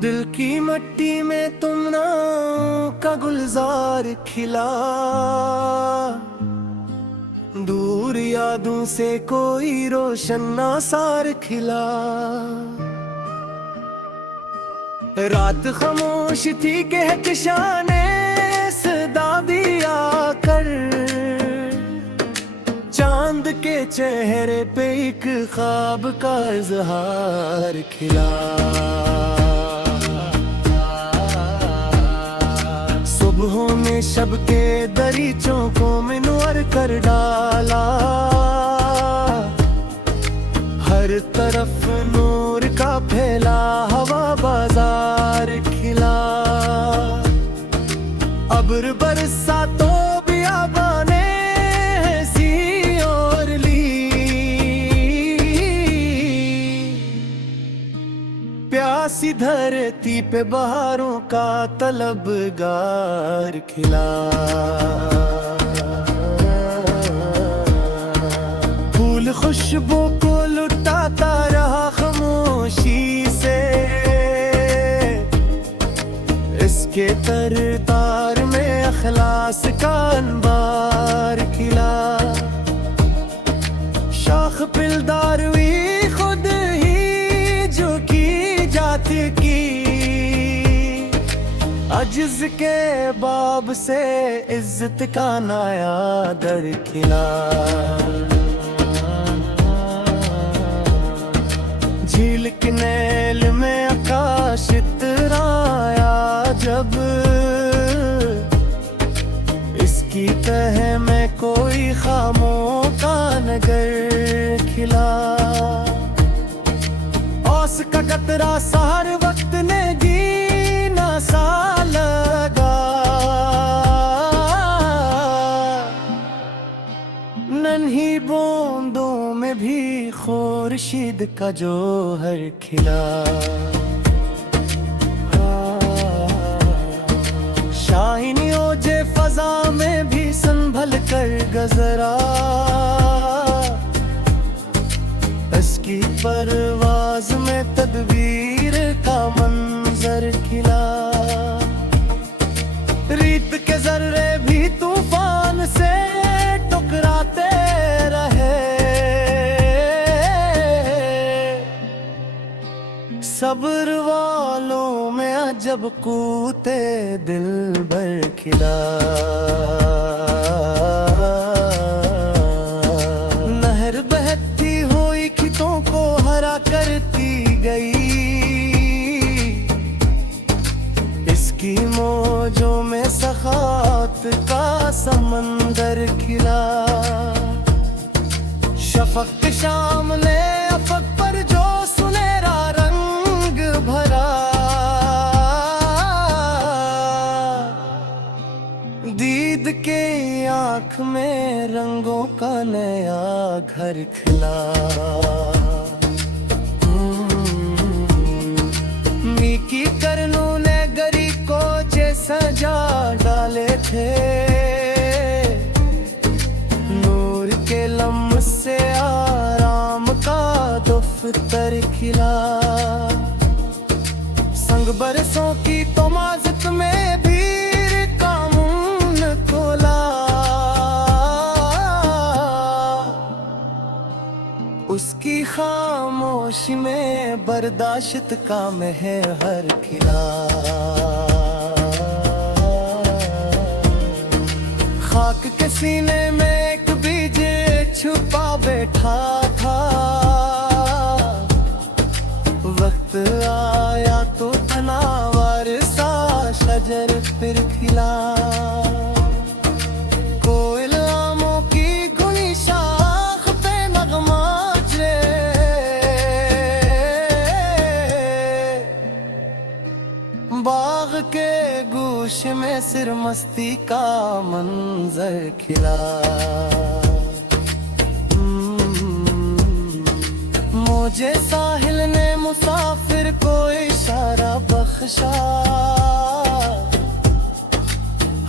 दिल की मिट्टी में तुम नाम का गुलजार खिला, दूर यादों से कोई रोशन आसार खिला। रात खामोश थी कहकशाने सदा भी आकर, चांद के चेहरे पे एक ख्वाब का इजहार खिला। सुबहों में शब के दरीचों को मिनवर कर डाला, हर तरफ नूर का फैला हवा बाजार खिला। अब्र बरसा तो बियाबाने सी और ली, प्यासी धरती पे बहारों का तलबगार खिला। फूल खुशबू को लुटाता रहा खामोशी से, इसके तरतार में अखलास का अनबार खिला। शाख पिलदार हुई खुद ही जो की जात की, अज्ज के बाब से इज्जत का नया दर खिला। झील के नैल में आकाश इतराया जब, इसकी तह में कोई खामों का नगर खिला। औस का कतरा सार वक्त ने जीना सा लगा, नन्ही बूंदों में भी खुर्शीद का जोहर खिला। शाइनी ओजे फजा में भी संभल कर गजरा, इसकी परवाज में तदबीर का मंजर खिला। रीत के जर्रे भी तूफान से टकराते रहे, सब्र वालों में अजब कूते दिल भर खिला। नहर बहती हुई खितों को हरा करती गई, इसकी मौजों में सखात का समंदर खिला। शफक के शाम ने अफक पर जो सुनहरा रंग भरा, दीद के आँख में रंगों का नया घर खिला। मीकी करनू ने गरी को जे सजा डाले थे, नूर के लम्ह से आराम का दफ्तर खिला। संग बरसों की तमाज़त में भीर का मुन खोला, उसकी खामोशी में बर्दाश्त का महर खिला। खाक के सीने में एक बीज छुपा बैठा था, वक्त आया तो तनावर सा शजर फिर खिला। कोयल आमों की गुनी शाख पे नगमा जे, बाग के गूश में सिर मस्ती का मंजर खिला। मुझे साहिल ने मुसाफिर को इशारा बख्शा,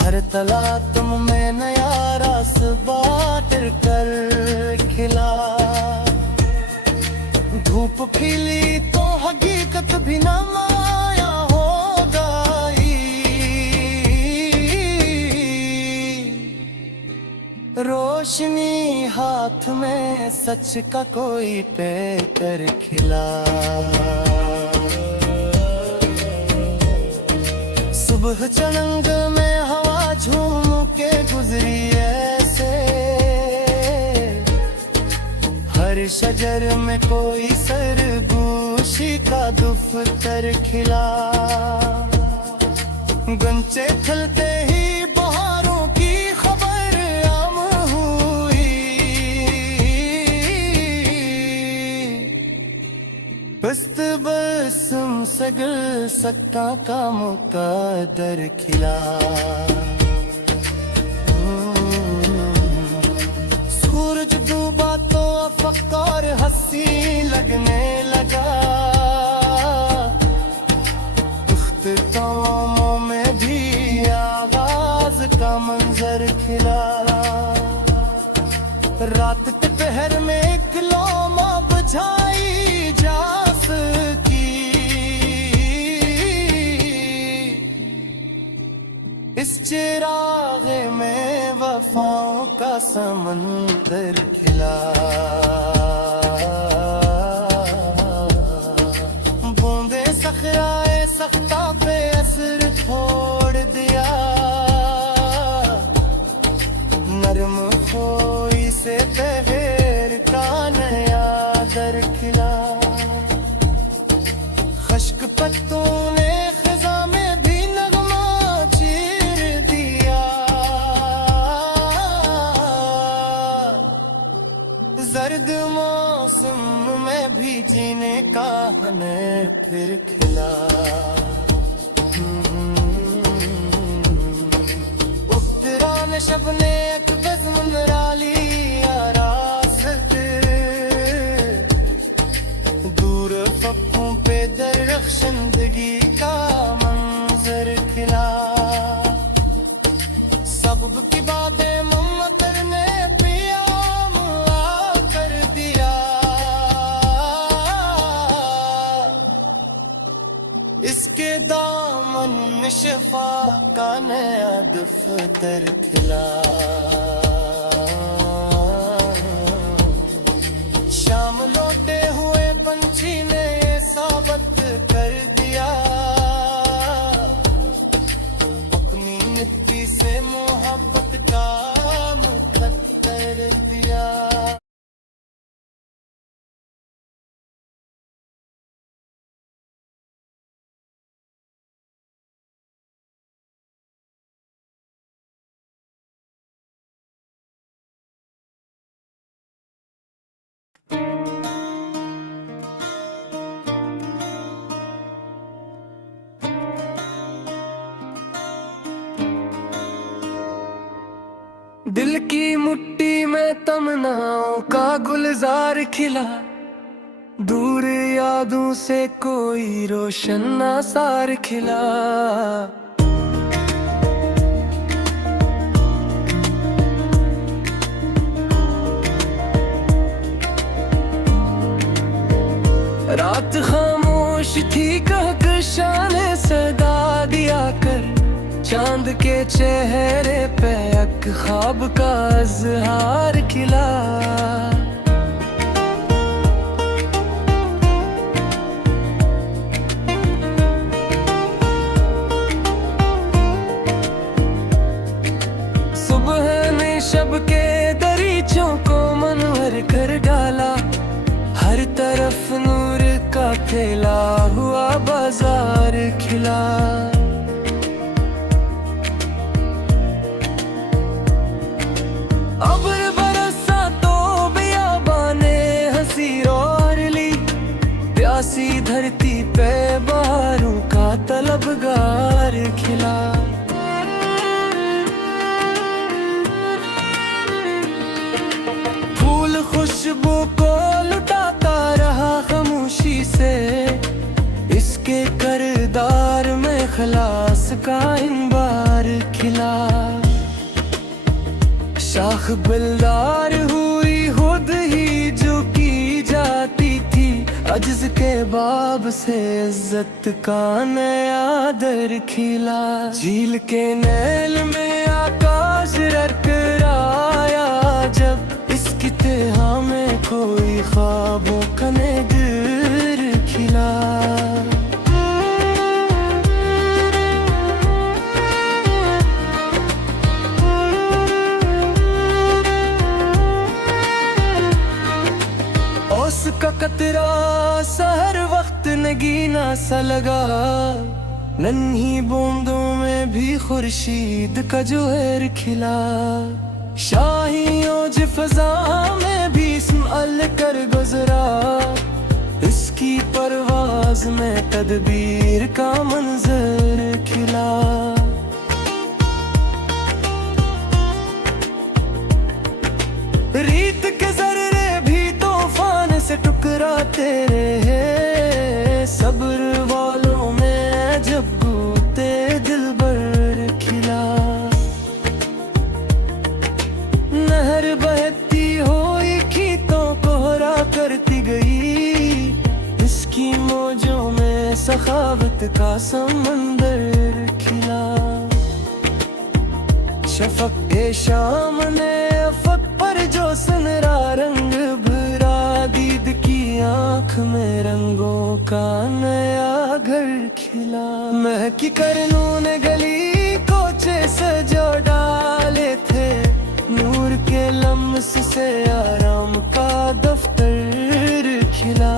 हर तला तुम में नया रस बाटर कर खिला। धूप खिली तो हकीकत भी न माया रोशनी हाथ में सच का कोई पेकर खिला। सुबह चलंग में हवा झूम के गुजरी ऐसे, हर शजर में कोई सरगोशी का दुफ्तर खिला। गंचे खलते ही बहारों की खबर आम हुई, बस्त बसम सगल सकता का मुकद्दर खिला। सूरज डूबा तो अफक और हंसी लगने लगा, उख्तामों में भी आगाज का मंजर खिला। रात दोपहर में एक लोमा बुझाई जा सकी, इस चिराग में वफाओं का समंदर खिला। बूंदे सखराए सख्ता पे असर छोड़ दिया, नरम खोई से तहर का नया दर खिला। खश्क पत्तों ने खज़ा में भी नगमा चीर दिया, जर्द मौसम में भी जीने का हमें फिर खिला। उतरा शब ने एक बज़्म निराली आरासत, दूर पप्पों पे दरख्शंदगी का मंजर खिला। सबब की बातें ममतर ने पियाम कर दिया, इसके दामन में शिफा का नया दफ्तर खिला। शाम लौटे हुए पंछी ने साबत कर दिया, अपनी मिट्टी से मोहब्बत का मुकद्दर दिया। दिल की मुट्ठी में तमन्नाओं का गुलजार खिला, दूर यादों से कोई रोशन आसार खिला। रात खामोश थी कहकशां ने सदा दिया कर, चांद के चेहरे पे एक ख्वाब का इज़हार खिला। सुबह ने शब के दरीचों को मनवर कर डाला, हर तरफ नूर का फैला हुआ बाजार खिला। अब्र बरसा तो बियाबाने हंसी और ली, प्यासी धरती पे बहारों का तलबगार खिला। फूल खुशबू को लुटाता रहा खामोशी से, इसके करदार में खलास का इंबार खिला। शाख बिलदार हुई खुद ही जो की जाती थी, अज्ज के बाब से इज्जत का नया दर खिला। झील के नैल में आकाश रटराया जब इसकी तहा में कोई ख्वाबों का नेगर खिला। उसका कतरा सहर वक्त नगीना सा लगा, नन्ही बूंदों में भी खुर्शीद का जोहर खिला। शाही ओज फजा में भी संभल कर गुजरा, इसकी परवाज में तदबीर का मंजर खिला। रीत के जर्रे भी तूफान से टुकराते रहे, सब्र वालों में जब गूते दिलबर खिला। नहर बहती हुई खीतों को हरा करती गई, इसकी मौजों में सखावत का समंदर खिला। शफक ए शाम ने अफक पर जो सुनहरा रंग भरा, दीद की आँख में रंगों का नया घर खिला। महकी करनूं ने गली कोचे सजो डाले थे, नूर के लम्स से आराम का दफ्तर खिला।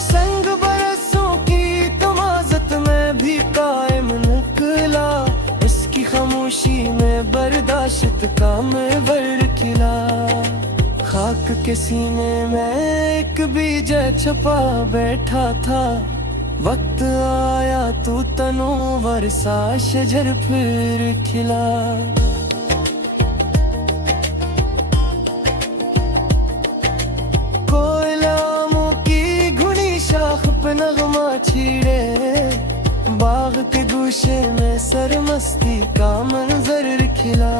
संग बरसों की तमाज़त में भी कायम निकला, इसकी खामोशी में बर्दाश्त का महवर खिला। खाक के सीने में एक बीज छुपा बैठा था, वक्त आया तू तनोवर सा शजर फिर खिला। कोयलामों की घुनी शाख पे नगमा छीड़े, बाग के गुशे में सरमस्ती का मंजर खिला।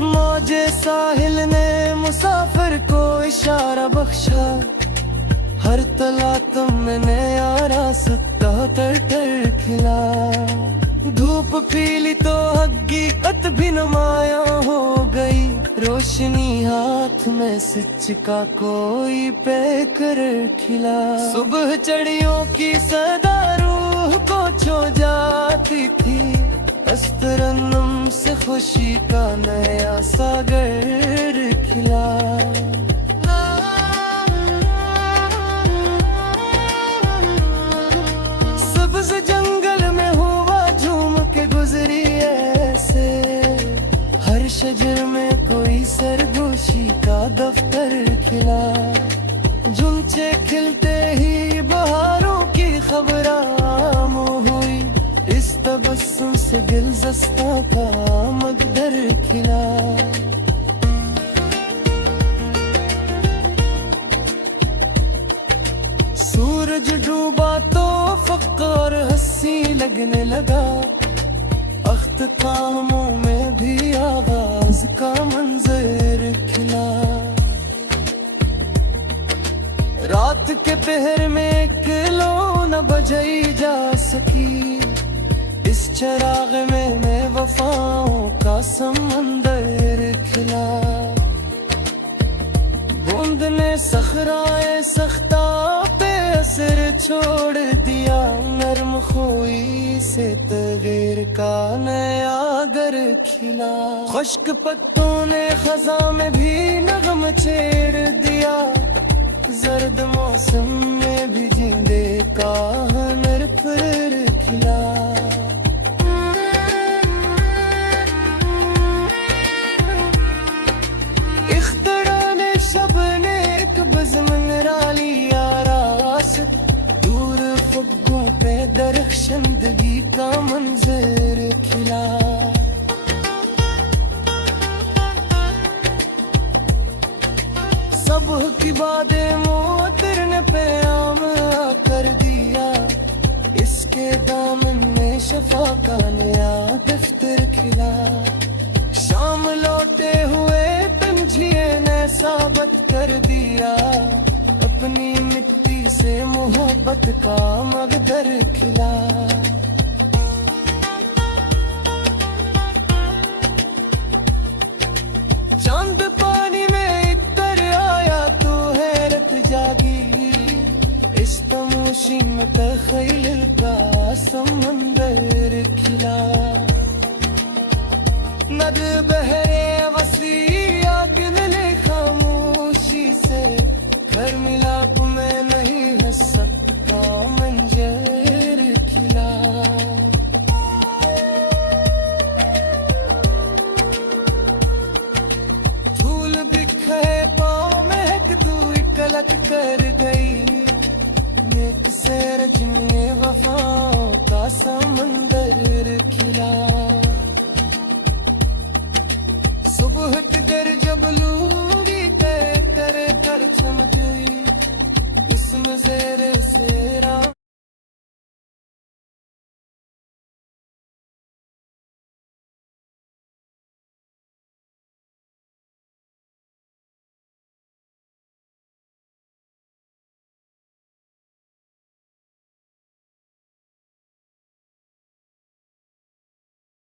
मौजे साहिल ने मुसाफिर को इशारा बख्शा, हर तलातम में नया रास्ता तर तर खिला। धूप पीली तो हकीकत भी नुमाया हो गई, रोशनी हाथ में सिच का कोई पैकर खिला। सुबह चिड़ियों की सदा रूह को छो जाती थी, तरन्नुम से खुशी का नया सागर खिला। सब्ज जंगल में हुआ झूम के गुजरी ऐसे, हर शजर में कोई सरगोशी का दफ्तर खिला। झुमचे खिलते ही बहारों की खबर आम हुई, इस तबस्सुम से दिलजस्ता का मकदर खिला। सूरज डूबा तो फक्र हंसी लगने लगा, अख्तामों में भी आवाज का मंजर खिला। रात के पहर में एक लो न बजाई जा सकी, इस चराग में मैं वफाओं का समंदर खिला। बूंद ने सखराए सख्ता पे असर छोड़ दिया, नर्म खोई से तगीर का नया गर खिला। खुश्क पत्तों ने खजा में भी नगम छेड़ दिया, जर्द मौसम में भी जिंदे का हुनर फिर खिला। दरख्शंदगी का मंजर खिला। सबह की बातें मोतर ने प्याम कर दिया, इसके दामन में शफा का नया दफ्तर खिला। शाम लौटे हुए तंजिए ने साबित कर दिया, अपनी मोहब्बत का मगदर खिला। चांद पानी में इतर आया तो हैरत जागी, इस तमोशी में तख़य्युल का समंदर खिला। नद बहरे वसी आग मिले खामोशी से, घर मिला तुम्हें नहीं है सबका मंजर खिला। धूल बिखरे पाँव महक तू इकलक कर गई, नेक से रजने वफाओं का समंदर खिला। सुबह गर जब लूंगी तय करे कर चमकी, इसमें ज़ेर से